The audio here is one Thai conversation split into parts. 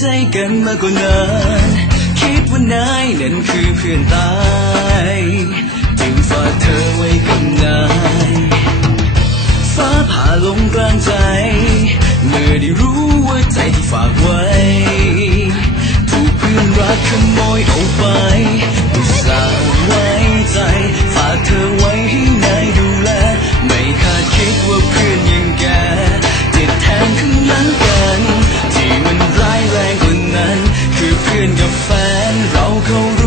ใจกันมากกว่านานคิดว่านายนั้นคือเพื่อนตายจึงฝากเธอไว้กับนายฟ้าผ่าลงกลางใจ เมื่อได้รู้ว่าใจที่ฝากไว้ go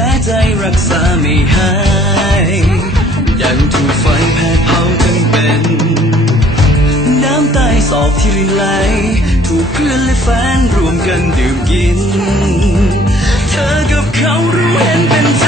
ลใจรักษาไม่หาย ยังถูกไฟแผดเผาจนเป็น น้ำตายสอบที่รินไหล ถูกเพื่อนและแฟนรวมกันดื่มกิน เธอกับเขารู้เห็นเป็นใจ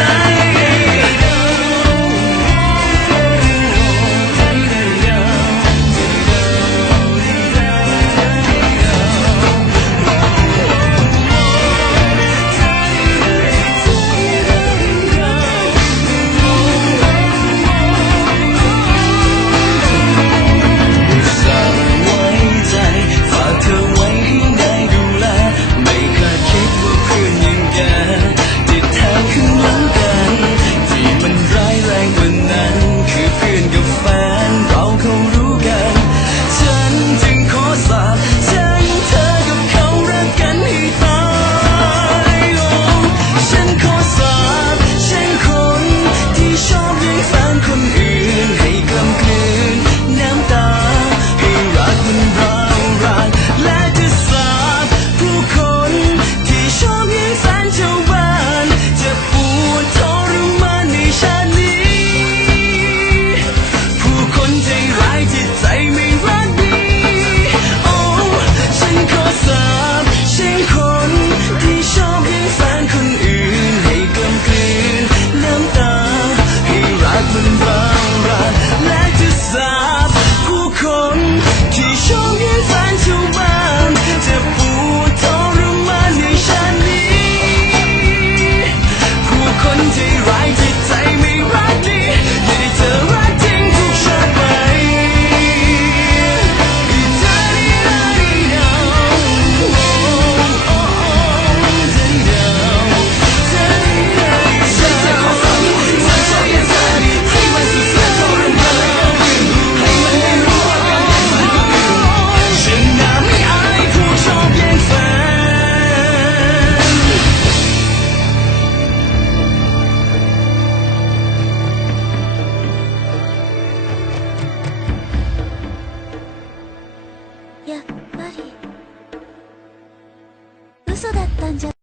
嘘だったんじゃ。